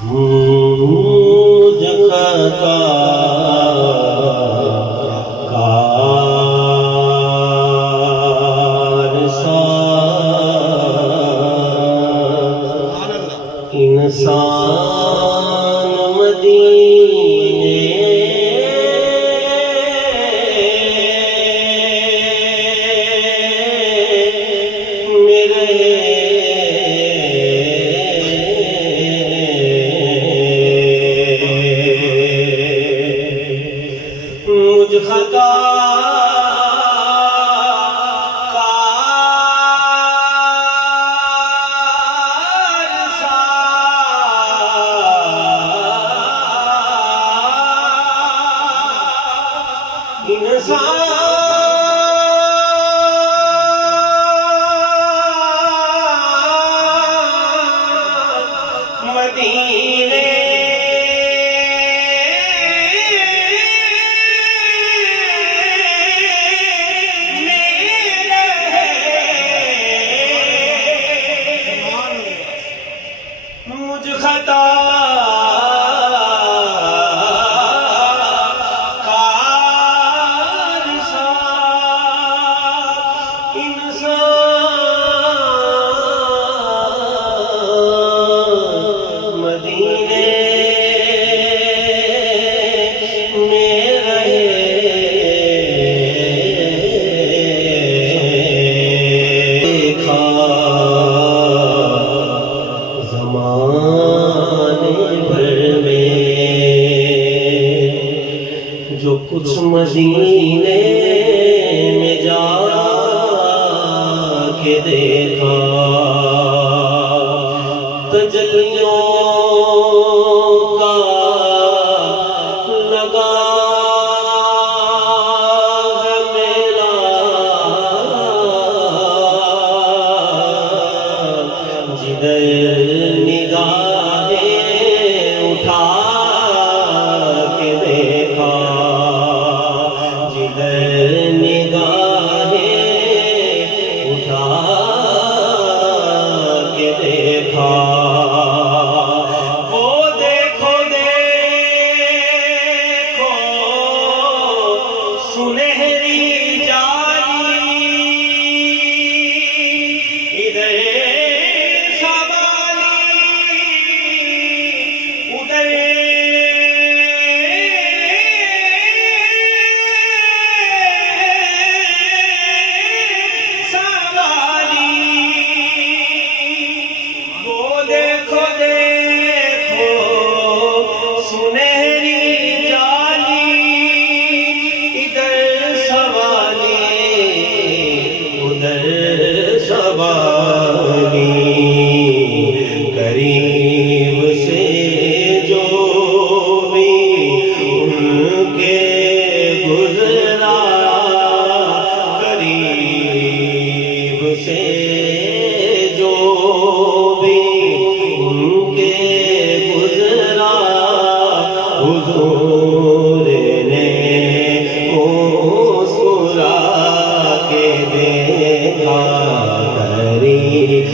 मुझ खता कार सा इंसान मदीने मेरे मुझ खता मदीने मुझ खता कार सा इंसान मदीने में रहे देखा ज़माने भर में जो कुछ मदीने में जाके देखा तजल्लियों का लगा है मेला जिधर निगाहें उठा के देखा जिधर निगाहें उठा के देखा वो देखो देखो सुनहरी जाली इधर करीब से जो भी उनके गुजरा करीब से जो भी उनके गुजरा हुजूर ने मुस्कुरा के देखा करीब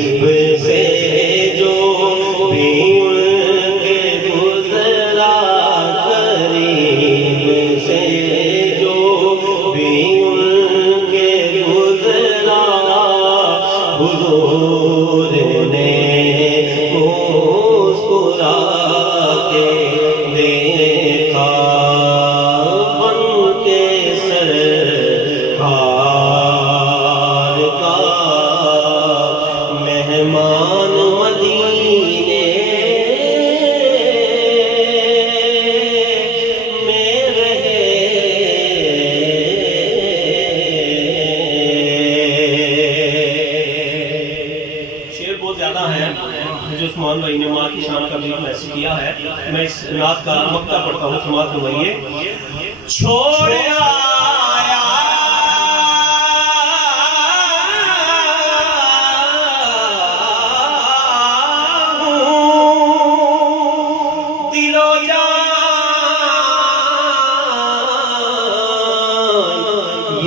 से जो भी उनके गुजरा करीब से जो भी उनके गुजरा हुजूर ने मुस्कुरा के देखा बन के सरकार का मेहमान मदीने में रहे शेर बहुत ज्यादा है जो उस्मान भाई ने माँ की शान का भी मैसेज किया है। मैं इस रात का मक्ता पढ़ता हूँ, समाप्त करवाइए। छोड़ आया दिलो जान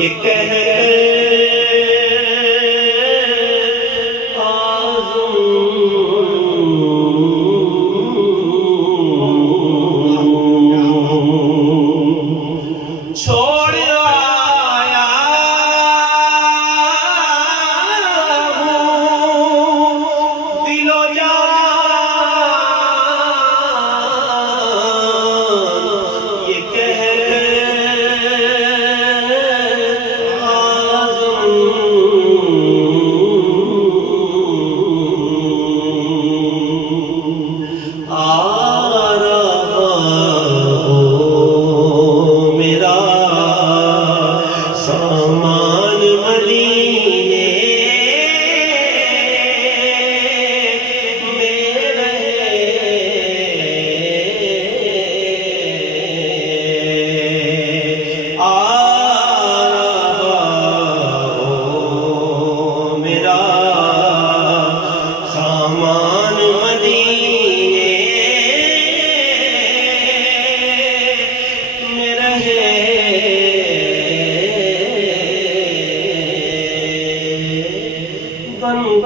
ये कह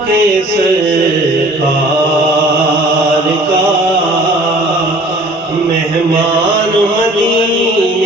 के सरकार का मेहमान मदीना